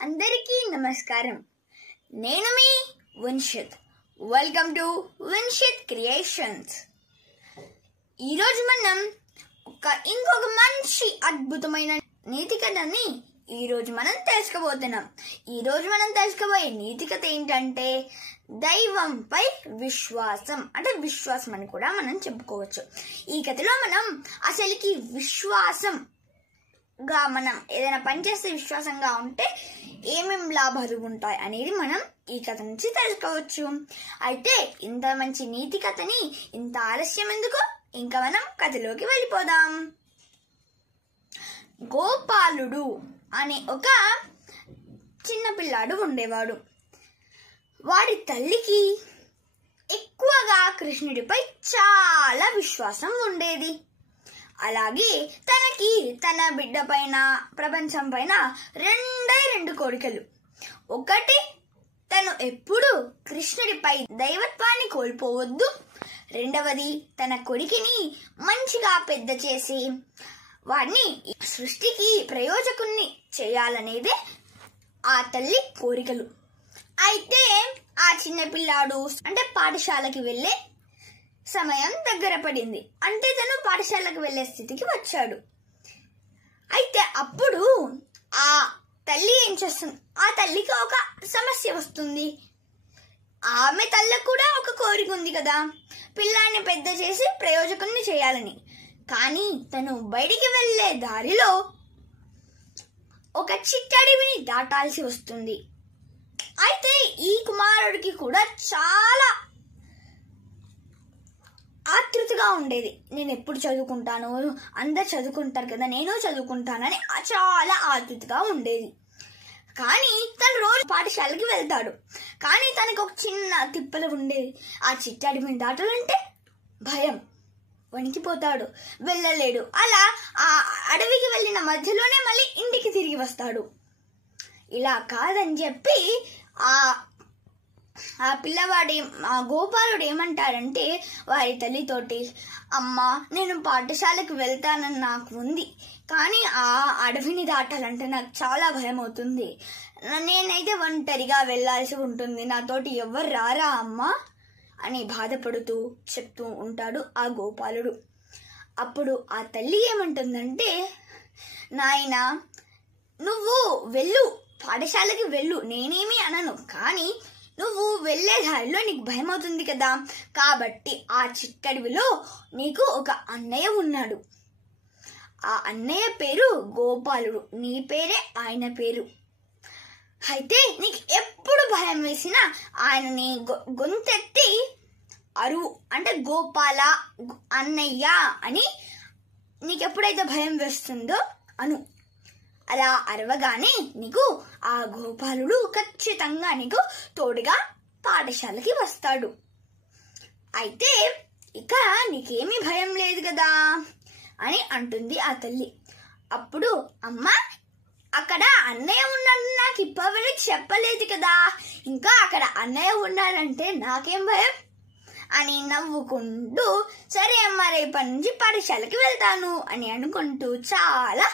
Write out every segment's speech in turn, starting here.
అందరికీ నమస్కారం. నేను మీ Vinshith. Welcome to Vinshith creations. ఈరోజు మనం ఇంకొక మంచి అద్భుతమైన నీతి కథని ఈరోజు మనం తెలుసుకోబోతున్నాం. ఈరోజు మనం తెలుసుకోబోయే నీతి కథ ఏంటంటే దైవంపై విశ్వాసం. అంటే విశ్వాసం అని కూడా మనం చెప్పుకోవచ్చు. ఈ కథలో మనం అసలుకి విశ్వాసంగా మనం ఏదైనా పని చేస్తే విశ్వాసంగా ఉంటే ఏమేం లాభాలు ఉంటాయి అనేది మనం ఈ కథ నుంచి తెలుసుకోవచ్చు. అయితే ఇంత మంచి నీతి కథని ఇంత ఆలస్యం ఎందుకు, ఇంకా మనం కథలోకి వెళ్ళిపోదాం. గోపాలుడు అనే ఒక చిన్న పిల్లాడు ఉండేవాడు. వాడి తల్లికి ఎక్కువగా కృష్ణుడిపై చాలా విశ్వాసం ఉండేది. అలాగే తనకి తన బిడ్డ పైన, ప్రపంచం పైన రెండు కోరికలు. ఒకటి, తను ఎప్పుడు కృష్ణుడిపై దైవత్వాన్ని కోల్పోవద్దు. రెండవది, తన కొడుకుని మంచిగా పెద్ద చేసి వాడిని సృష్టికి ప్రయోజకుణ్ణి చేయాలనేదే ఆ తల్లి కోరికలు. అయితే ఆ చిన్న పిల్లాడు అంటే పాఠశాలకి వెళ్ళే సమయం దగ్గర పడింది. అంటే తను పాఠశాలకు వెళ్లే స్థితికి వచ్చాడు. అయితే అప్పుడు ఆ తల్లి ఏం చేస్తుంది, ఆ తల్లికి ఒక సమస్య వస్తుంది. ఆమె తల్లి కూడా ఒక కోరిక ఉంది కదా, పిల్లాన్ని పెద్ద చేసి ప్రయోజకుల్ని చేయాలని. కానీ తను బయటికి వెళ్లే దారిలో ఒక చిట్టడివిని దాటాల్సి వస్తుంది. అయితే ఈ కుమారుడికి కూడా చాలా ఆతృతగా ఉండేది. నేను ఎప్పుడు చదువుకుంటాను, అందరు చదువుకుంటారు కదా, నేను చదువుకుంటానని చాలా ఆతృతగా ఉండేది. కానీ తను రోజు పాఠశాలకి వెళ్తాడు. కానీ తనకు ఒక చిన్న తిప్పలు ఉండేది. ఆ చిట్టడిని దాటాలంటే భయం, వణికిపోతాడు, వెళ్ళలేడు. అలా ఆ అడవికి వెళ్ళిన మధ్యలోనే మళ్ళీ ఇంటికి తిరిగి వస్తాడు. ఇలా కాదని చెప్పి ఆ పిల్లవాడు ఆ గోపాలుడు ఏమంటాడంటే వారి తల్లితోటి, అమ్మ నేను పాఠశాలకు వెళ్తానని నాకు ఉంది, కానీ ఆ అడవిని దాటాలంటే నాకు చాలా భయం అవుతుంది. నేనైతే ఒంటరిగా వెళ్లాల్సి ఉంటుంది, నాతోటి ఎవరు రారా అమ్మా అని బాధపడుతూ చెప్తూ ఉంటాడు ఆ గోపాలుడు. అప్పుడు ఆ తల్లి ఏమంటుందంటే, నాయనా నువ్వు వెళ్ళు, పాఠశాలకి వెళ్ళు, నేనేమీ అనను, కానీ నువ్వు వెళ్లే దారిలో నీకు భయం అవుతుంది కదా, కాబట్టి ఆ చిట్టడివిలో నీకు ఒక అన్నయ్య ఉన్నాడు. ఆ అన్నయ్య పేరు గోపాలుడు, నీ పేరే ఆయన పేరు. అయితే నీకు ఎప్పుడు భయం వేసినా ఆయనని గొంతెత్తి అరువు, అంటే గోపాల అన్నయ్య అని నీకెప్పుడైతే భయం వేస్తుందో అను. అలా అరవగానే నీకు ఆ గోపాలుడు ఖచ్చితంగా నీకు తోడుగా పాఠశాలకి వస్తాడు. అయితే ఇక నీకేమీ భయం లేదు కదా అని అంటుంది ఆ తల్లి. అప్పుడు అమ్మ, అక్కడ అన్నయ్య ఉన్నాడు నాకు ఇప్పటివరకు చెప్పలేదు కదా, ఇంకా అక్కడ అన్నయ్య ఉన్నాడంటే నాకేం భయం అని నవ్వుకుంటూ, సరే అమ్మ రేపటి నుంచి పాఠశాలకి వెళ్తాను అని అనుకుంటూ చాలా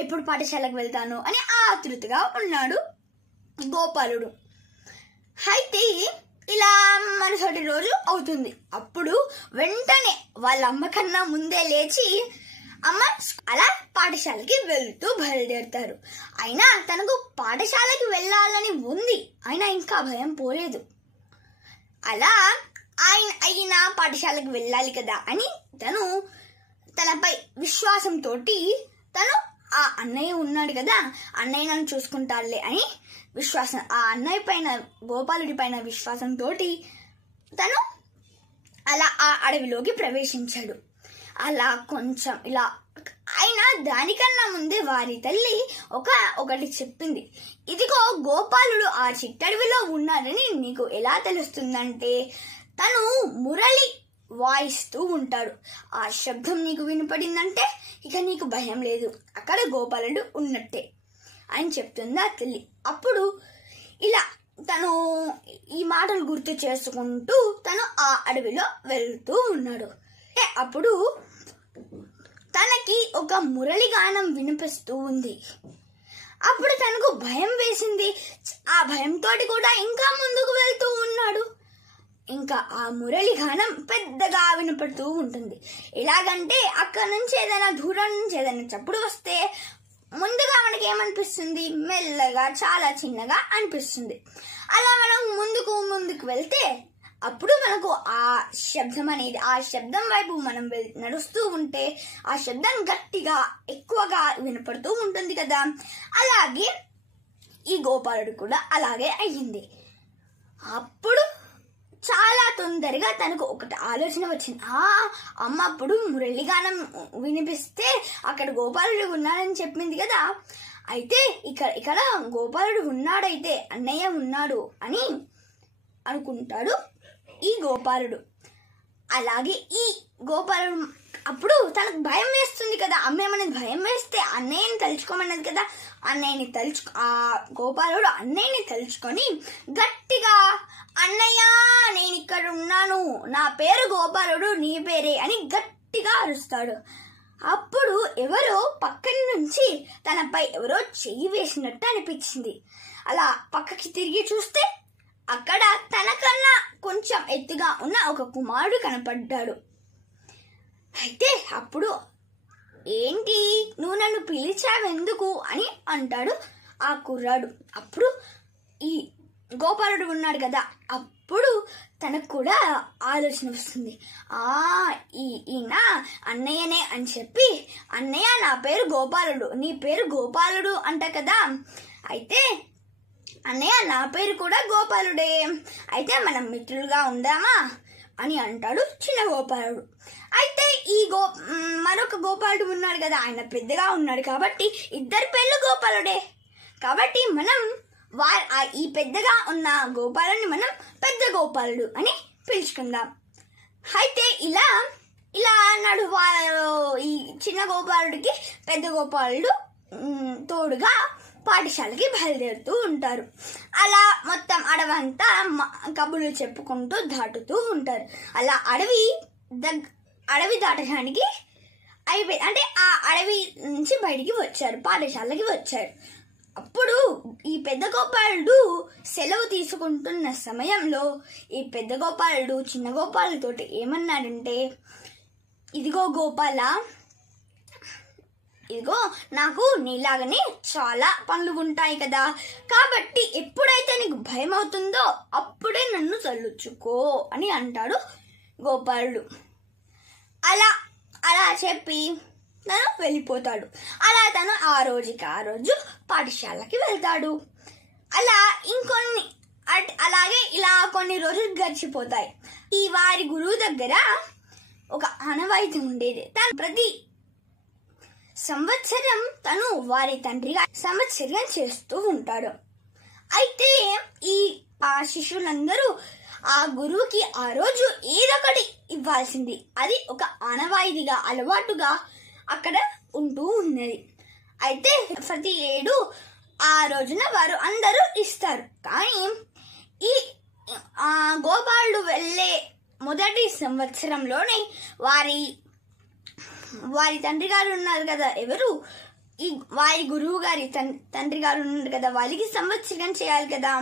ఎప్పుడు పాఠశాలకు వెళ్తాను అని ఆతృతగా ఉన్నాడు గోపాలుడు. అయితే ఇలా మరుసటి రోజు అవుతుంది. అప్పుడు వెంటనే వాళ్ళ అమ్మ కన్నా ముందే లేచి అమ్మ అలా పాఠశాలకి వెళ్తూ బయలుదేరుతారు. అయినా తనకు పాఠశాలకి వెళ్ళాలని ఉంది, అయినా ఇంకా భయం పోలేదు. అలా అయిన పాఠశాలకు వెళ్ళాలి కదా అని తను తనపై విశ్వాసంతో తను ఆ అన్నయ్య ఉన్నాడు కదా, అన్నయ్య నన్ను చూసుకుంటాడులే అని విశ్వాసం, ఆ అన్నయ్య పైన గోపాలుడి పైన విశ్వాసంతో తను అలా ఆ అడవిలోకి ప్రవేశించాడు. అలా కొంచెం ఇలా అయినా దానికన్నా ముందే వారి తల్లి ఒకటి చెప్పింది. ఇదిగో గోపాలుడు ఆ చిట్టడవిలో ఉన్నాడని నీకు ఎలా తెలుస్తుందంటే, తను మురళి వాయిస్తూ ఉంటాడు. ఆ శబ్దం నీకు వినపడిందంటే ఇక నీకు భయం లేదు, అక్కడ గోపాలుడు ఉన్నట్టే అని చెప్తుంది ఆ తల్లి. అప్పుడు ఇలా తను ఈ మాటలు గుర్తు చేసుకుంటూ తను ఆ అడవిలో వెళ్తూ ఉన్నాడు. అప్పుడు తనకి ఒక మురళి గానం వినిపిస్తూ ఉంది. అప్పుడు తనకు భయం వేసింది. ఇంకా ఆ మురళి గానం పెద్దగా వినపడుతూ ఉంటుంది. ఎలాగంటే అక్కడ నుంచి ఏదైనా దూరం నుంచి ఏదైనా చప్పుడు వస్తే ముందుగా మనకి ఏమనిపిస్తుంది, మెల్లగా చాలా చిన్నగా అనిపిస్తుంది. అలా మనం ముందుకు వెళ్తే అప్పుడు మనకు ఆ శబ్దం అనేది, ఆ శబ్దం వైపు మనం నడుస్తూ ఉంటే ఆ శబ్దం గట్టిగా ఎక్కువగా వినపడుతూ ఉంటుంది కదా. అలాగే ఈ గోపాలుడు కూడా అలాగే అయ్యింది. అప్పుడు చాలా తొందరగా తనకు ఒకటి ఆలోచన వచ్చింది. అమ్మ అప్పుడు మురళిగానం వినిపిస్తే అక్కడ గోపాలుడు ఉన్నాడని చెప్పింది కదా, అయితే ఇక్కడ గోపాలుడు ఉన్నాడైతే అన్నయ్య ఉన్నాడు అని అనుకుంటాడు ఈ గోపాలుడు. అలాగే ఈ గోపాలుడు అప్పుడు తనకు భయం వేస్తుంది కదా, అమ్మ ఏమనేది భయం వేస్తే అన్నయ్యని తలుచుకోమన్నది కదా, ఆ గోపాలుడు అన్నయ్యని తలుచుకొని గట్టిగా అన్నయ్య నేను ఇక్కడ ఉన్నాను, నా పేరు గోపాలుడు, నీ పేరే అని గట్టిగా అరుస్తాడు. అప్పుడు ఎవరో పక్కన నుంచి తనపై ఎవరో చెయ్యి వేసినట్టు అనిపించింది. అలా పక్కకి తిరిగి చూస్తే అక్కడ తనకన్నా కొంచెం ఎత్తుగా ఉన్న ఒక కుమారుడు కనపడ్డాడు. అయితే అప్పుడు ఏంటి నువ్వు నన్ను పిలిచావెందుకు అని అంటాడు ఆ కుర్రాడు. అప్పుడు ఈ గోపాలుడు ఉన్నాడు కదా, అప్పుడు తనకు కూడా ఆలోచన వస్తుంది. ఈయన అన్నయ్యనే అని చెప్పి, అన్నయ్య నా పేరు గోపాలుడు, నీ పేరు గోపాలుడు అంట కదా, అయితే అన్నయ్య నా పేరు కూడా గోపాలుడే, అయితే మనం మిత్రులుగా ఉందామా అని అంటాడు చిన్న గోపాలుడు. అయితే మరొక గోపాలుడు ఉన్నాడు కదా, ఆయన పెద్దగా ఉన్నాడు కాబట్టి ఇద్దరి పేర్లు గోపాలుడే, కాబట్టి మనం ఈ పెద్దగా ఉన్న గోపాలుని మనం పెద్ద గోపాలుడు అని పిలుచుకుందాం. అయితే ఇలా అన్నాడు. ఈ చిన్న గోపాలుడికి పెద్ద గోపాలుడు తోడుగా పాఠశాలకి బయలుదేరుతూ ఉంటారు. అలా మొత్తం అడవంతా కబుర్లు చెప్పుకుంటూ దాటుతూ ఉంటారు. అలా అడవి దాటడానికి అయిపోయి, అంటే ఆ అడవి నుంచి బయటికి వచ్చారు, పాఠశాలకి వచ్చారు. అప్పుడు ఈ పెద్ద గోపాలుడు సెలవు తీసుకుంటున్న సమయంలో ఈ పెద్ద గోపాలుడు చిన్న గోపాలుతోటి ఏమన్నాడంటే, ఇదిగో గోపాల, ఇదిగో నాకు నీలాగనే చాలా పనులు ఉంటాయి కదా, కాబట్టి ఎప్పుడైతే నీకు భయం అవుతుందో అప్పుడే నన్ను చల్లుచుకో అని అంటాడు గోపాలుడు. అలా చెప్పి తను వెళ్ళిపోతాడు. అలా తను ఆ రోజు పాఠశాలకి వెళ్తాడు. అలాగే ఇలా కొన్ని రోజులు గడిచిపోతాయి. ఈ వారి గురువు దగ్గర ఒక ఆనవాయితీ ఉండేది. తను ప్రతి సంవత్సరం తను వారి తండ్రిగా సంవత్సరం చేస్తూ ఉంటాడు. అయితే ఆ శిష్యులందరూ ఆ గురువుకి ఆ రోజు ఏదొకటి ఇవ్వాల్సింది, అది ఒక ఆనవాయితీగా అలవాటుగా అక్కడ ఉంటూ ఉన్నది. అయితే ప్రతి ఏడు ఆ రోజున వారు అందరూ ఇస్తారు. కానీ ఈ గోపాలుడు వెళ్ళే మొదటి సంవత్సరంలోనే వారి తండ్రి గారు ఉన్నారు కదా, ఎవరు వారి గురువు గారి తండ్రి గారు ఉన్నారు కదా, వాళ్ళకి సంవత్సరం చేయాలి కదా,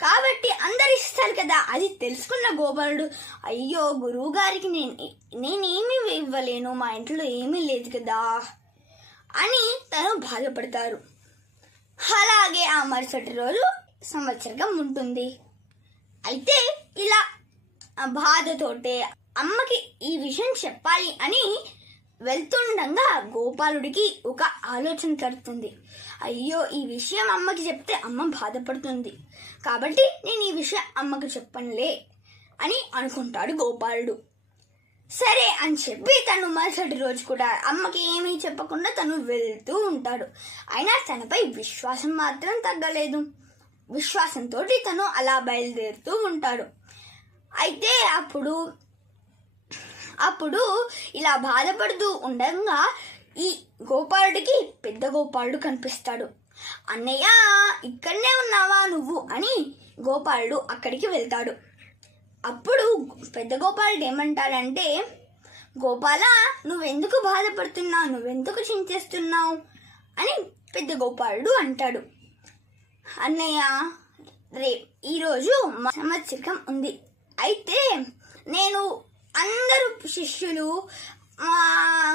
కాబట్టి అందరు ఇస్తారు కదా. అది తెలుసుకున్న గోపాలుడు, అయ్యో గురువు గారికి నేనేమీ ఇవ్వలేను, మా ఇంట్లో ఏమీ లేదు కదా అని తను బాధపడతారు. అలాగే ఆ మరుసటి రోజు సంవత్సరం ఉంటుంది. అయితే ఇలా బాధతోటే అమ్మకి ఈ విషయం చెప్పాలి అని వెళ్తుండగా గోపాలుడికి ఒక ఆలోచన కలుగుతుంది. అయ్యో ఈ విషయం అమ్మకి చెప్తే అమ్మ బాధపడుతుంది, కాబట్టి నేను ఈ విషయం అమ్మకు చెప్పనులే అని అనుకుంటాడు గోపాలుడు. సరే అని చెప్పి తను మరుసటి రోజు కూడా అమ్మకి ఏమీ చెప్పకుండా తను వెళ్తూ ఉంటాడు. అయినా తనపై విశ్వాసం మాత్రం తగ్గలేదు. విశ్వాసంతో తను అలా బయలుదేరుతూ ఉంటాడు. అయితే అప్పుడు ఇలా బాధపడుతూ ఉండగా ఈ గోపాలుడికి పెద్ద గోపాలుడు కనిపిస్తాడు. అన్నయ్య ఇక్కడనే ఉన్నావా నువ్వు అని గోపాలుడు అక్కడికి వెళ్తాడు. అప్పుడు పెద్ద గోపాలుడు ఏమంటాడంటే, గోపాల నువ్వెందుకు బాధపడుతున్నావు, నువ్వెందుకు చింతిస్తున్నావు అని పెద్ద గోపాలుడు అంటాడు. అన్నయ్య ఈరోజు సంవత్సరం ఉంది, అయితే నేను అందరూ శిష్యులు మా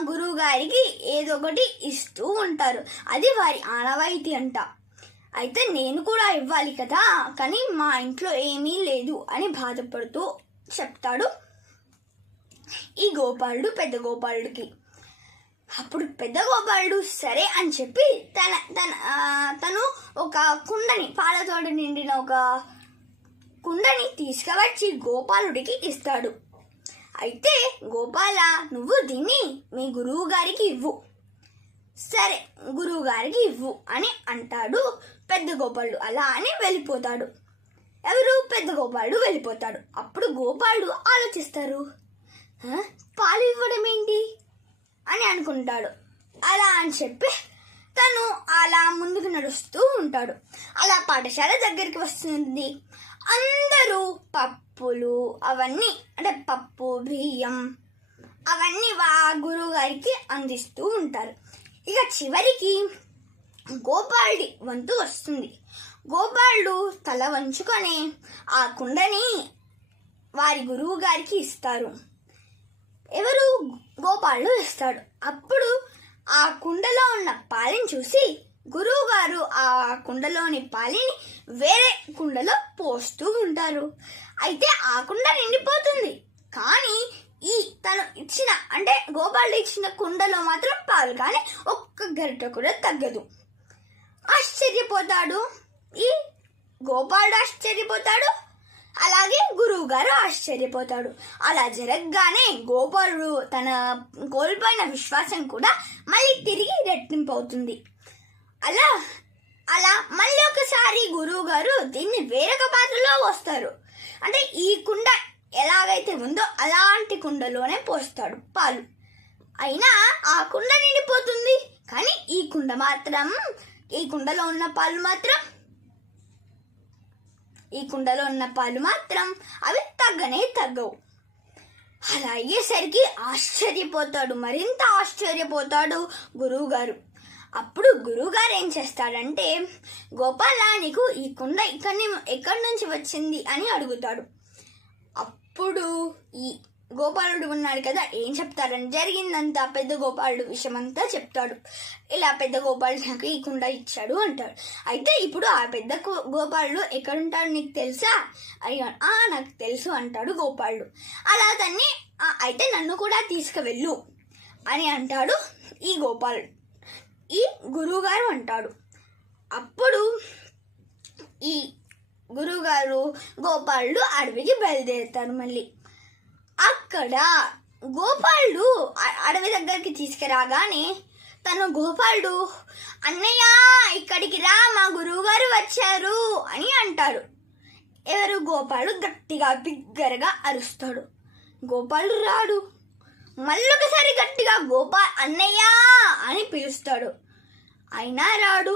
గురువు గారికి ఏదో ఒకటి ఇస్తూ ఉంటారు, అది వారి ఆనవాయితీ అంట. అయితే నేను కూడా ఇవ్వాలి కదా, కానీ మా ఇంట్లో ఏమీ లేదు అని బాధపడుతూ చెప్తాడు ఈ గోపాలుడు పెద్ద గోపాలుడికి. అప్పుడు పెద్ద గోపాలుడు సరే అని చెప్పి తను ఒక కుండని, పాలతోటి నిండిన ఒక కుండని తీసుకువచ్చి గోపాలుడికి ఇస్తాడు. అయితే గోపాల, నువ్వు దీన్ని మీ గురువు గారికి ఇవ్వు. సరే గురువు గారికి ఇవ్వు అని అంటాడు పెద్ద గోపాలుడు. అలా అని వెళ్ళిపోతాడు. ఎవరు? పెద్ద గోపాలుడు వెళ్ళిపోతాడు. అప్పుడు గోపాలుడు ఆలోచిస్తారు, పాలు ఇవ్వడం ఏంటి అని అనుకుంటాడు. అలా అని చెప్పి తను అలా ముందుకు నడుస్తూ ఉంటాడు. అలా పాఠశాల దగ్గరికి వస్తుంది. అందరూ పప్పులు అవన్నీ, అంటే పప్పు బియ్యం అవన్నీ గురువు గారికి అందిస్తూ ఉంటారు. ఇక చివరికి గోపాలుడి వంతు వస్తుంది. గోపాలుడు తల వంచుకొని ఆ కుండని వారి గురువు గారికి ఇస్తారు. ఎవరు? గోపాలుడు ఇస్తాడు. అప్పుడు ఆ కుండలో ఉన్న పాలిని చూసి గురువు గారు ఆ కుండలోని పాలిని వేరే కుండలో పోస్తూ ఉంటారు. అయితే ఆ కుండ నిండిపోతుంది. కానీ తను ఇచ్చిన, అంటే గోపాలుడు ఇచ్చిన కుండలో మాత్రం పాలు కానీ ఒక్క గరిట కూడా తగ్గదు. ఆశ్చర్యపోతాడు ఈ గోపాలుడు, ఆశ్చర్యపోతాడు. అలాగే గురువు గారు ఆశ్చర్యపోతాడు. అలా జరగగానే గోపాలుడు తన కోల్పోయిన విశ్వాసం కూడా మళ్ళీ తిరిగి రెట్టింపు అవుతుంది. అలా మళ్ళీ ఒకసారి గురువు గారు దీన్ని వేరొక పాత్రలో పోస్తారు. అంటే ఈ కుండ ఎలాగైతే ఉందో అలాంటి కుండలోనే పోస్తాడు పాలు. అయినా ఆ కుండ నిండిపోతుంది. కానీ ఈ కుండలో ఉన్న పాలు మాత్రం అవి తగ్గనే తగ్గవు. అలా అయ్యేసరికి ఆశ్చర్యపోతాడు, మరింత ఆశ్చర్యపోతాడు గురువు గారు. అప్పుడు గురువు గారు ఏం చేస్తాడంటే, గోపాల, నీకు ఈ కుండ ఎక్కడి నుంచి వచ్చింది అని అడుగుతాడు. అప్పుడు ఈ గోపాలుడు ఉన్నాడు కదా, ఏం చెప్తాడని జరిగిందంతా పెద్ద గోపాలుడు విషయం అంతా చెప్తాడు. ఇలా పెద్ద గోపాలుడు నాకు ఈ కుండ ఇచ్చాడు అంటాడు. అయితే ఇప్పుడు ఆ పెద్ద గోపాలుడు ఎక్కడుంటాడు నీకు తెలుసా? అయ్యాడు. నాకు తెలుసు అంటాడు గోపాలుడు. అలా తన్ని అయితే నన్ను కూడా తీసుకువెళ్ళు అని అంటాడు ఈ గోపాలుడు. ఈ గురువుగారు అంటాడు. అప్పుడు ఈ గురువుగారు గోపాలుడు అడవికి బయలుదేరుతారు. మళ్ళీ అక్కడ గోపాలుడు అడవి దగ్గరికి తీసుకురాగానే గోపాలుడు, అన్నయ్య ఇక్కడికి రా, మా గురువు గారు వచ్చారు అని అంటాడు. ఎవరు? గోపాలుడు గట్టిగా బిగ్గరగా అరుస్తాడు. గోపాలుడు రాడు. మళ్ళొకసారి గట్టిగా అన్నయ్య అని పిలుస్తాడు. అయినా రాడు.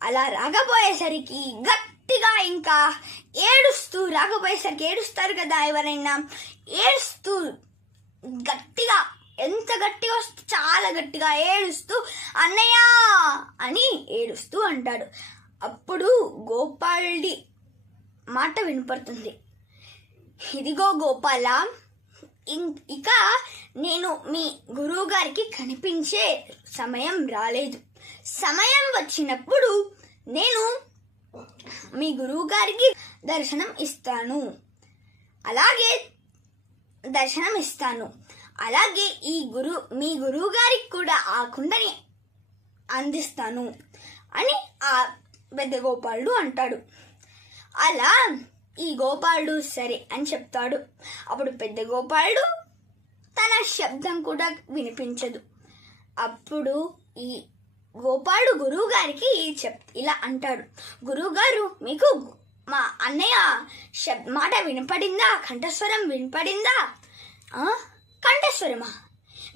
అలా రాకపోయేసరికి గట్టిగా ఇంకా ఏడుస్తారు కదా ఎవరైనా, ఏడుస్తూ గట్టిగా, ఎంత గట్టిగా వస్తే చాలా గట్టిగా ఏడుస్తూ అన్నయ్య అని ఏడుస్తూ అంటాడు. అప్పుడు గోపాలుడి మాట వినపడుతుంది. ఇదిగో గోపాల, ఇక నేను మీ గురువు గారికి కనిపించే సమయం రాలేదు. సమయం వచ్చినప్పుడు నేను మీ గురువు గారికి దర్శనం ఇస్తాను. అలాగే మీ గురువు గారికి కూడా ఆ కుండని అందిస్తాను అని ఆ పెద్ద గోపాలుడు అంటాడు. అలా ఈ గోపాలుడు సరే అని చెప్తాడు. అప్పుడు పెద్ద గోపాలుడు తన శబ్దం కూడా వినిపించదు. అప్పుడు ఈ గోపాలుడు గురువు గారికి ఇలా అంటాడు. గురువు గారు, మీకు మా అన్నయ్య మాట వినపడిందా? కంఠస్వరం వినపడిందా? కంఠస్వరమా?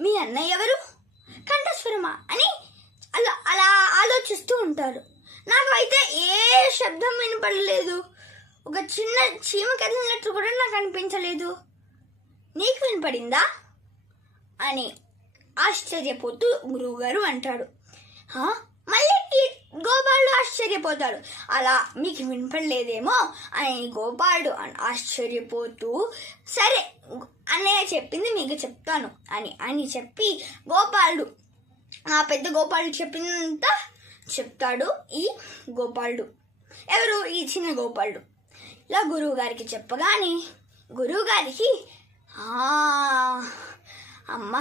మీ అన్నయ్య ఎవరు? కంఠస్వరమా అని అలా ఆలోచిస్తూ ఉంటాడు. నాకు అయితే ఏ శబ్దం వినపడలేదు. ఒక చిన్న చీమ కదిలినట్టు కూడా నాకు అనిపించలేదు. నీకు వినపడిందా అని ఆశ్చర్యపోతూ గురువు గారు అంటాడు. మళ్ళీ గోపాలుడు ఆశ్చర్యపోతాడు. అలా మీకు వినపడలేదేమో అని గోపాలుడు ఆశ్చర్యపోతూ, సరే అన్నయ్య చెప్పింది మీకు చెప్తాను అని చెప్పి గోపాలుడు ఆ పెద్ద గోపాలుడు చెప్పినంత చెప్తాడు. ఈ గోపాలుడు ఎవరు? ఈ చిన్న గోపాలుడు. ఇలా గురువు గారికి చెప్పగానే గురువు గారికి అమ్మ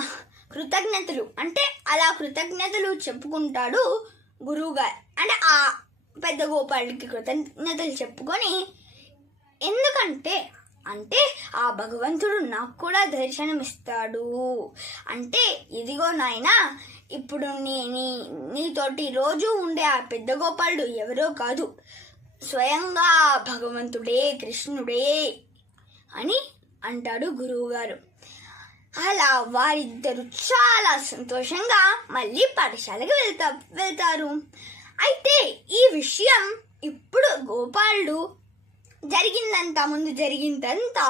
కృతజ్ఞతలు అంటే అలా కృతజ్ఞతలు చెప్పుకుంటాడు గురువు గారు. అంటే ఆ పెద్ద గోపాలుడికి కృతజ్ఞతలు చెప్పుకొని, ఎందుకంటే ఆ భగవంతుడు నాకు కూడా దర్శనమిస్తాడు. అంటే ఇదిగో నాయనా, ఇప్పుడు నీతోటి రోజు ఉండే ఆ పెద్ద గోపాలుడు ఎవరో కాదు, స్వయంగా భగవంతుడే, కృష్ణుడే అని అంటాడు గురువుగారు. అలా వారిద్దరు చాలా సంతోషంగా మళ్ళీ పాఠశాలకు వెళ్తారు. అయితే ఈ విషయం ఇప్పుడు గోపాలుడు ముందు జరిగిందంతా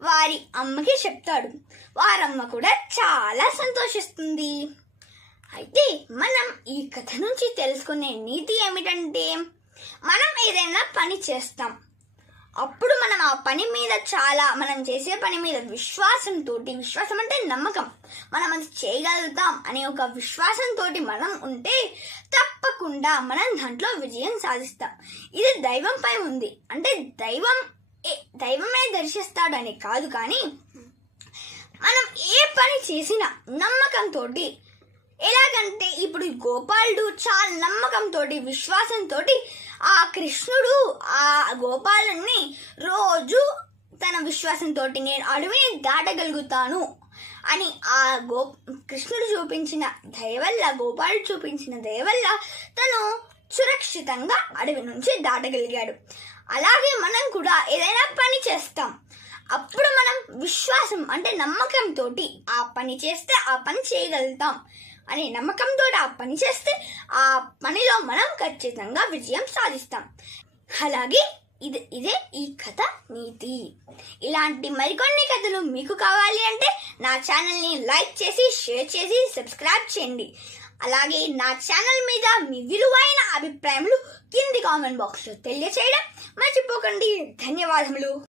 వారి అమ్మకి చెప్తాడు. వారమ్మ కూడా చాలా సంతోషిస్తుంది. అయితే మనం ఈ కథ నుంచి తెలుసుకునే నీతి ఏమిటంటే, మనం ఏదైనా పని చేస్తాం, అప్పుడు మనం ఆ పని మీద మనం చేసే పని మీద విశ్వాసం అంటే నమ్మకం, మనం అది చేయగలుగుతాం అనే ఒక విశ్వాసంతో మనం ఉంటే తప్పకుండా మనం దాంట్లో విజయం సాధిస్తాం. ఇది దైవంపై ఉంది. అంటే దైవమే దర్శిస్తాడని కాదు, కానీ మనం ఏ పని చేసినా నమ్మకంతో, ఎలాగంటే ఇప్పుడు గోపాలుడు చాలా నమ్మకంతో, విశ్వాసంతో ఆ కృష్ణుడు ఆ గోపాలుని రోజు తన విశ్వాసంతో నేను అడవిని దాటగలుగుతాను అని ఆ కృష్ణుడు చూపించిన దయ వల్ల, గోపాలుడు చూపించిన దయ వల్ల తను సురక్షితంగా అడవి నుంచి దాటగలిగాడు. అలాగే మనం కూడా ఏదైనా పని చేస్తాం, అప్పుడు మనం విశ్వాసం అంటే నమ్మకంతో ఆ పని చేస్తే ఆ పని చేయగలుగుతాం అనే నమ్మకంతో ఆ పని చేస్తే ఆ పనిలో మనం ఖచ్చితంగా విజయం సాధిస్తాం. అలాగే ఇదే ఈ కథ నీతి. ఇలాంటి మరికొన్ని కథలు మీకు కావాలి అంటే నా ఛానల్ని లైక్ చేసి, షేర్ చేసి, సబ్స్క్రైబ్ చేయండి. అలాగే నా ఛానల్ మీద మీ విలువైన అభిప్రాయములు కింది కామెంట్ బాక్స్లో తెలియచేయడం మర్చిపోకండి. ధన్యవాదములు.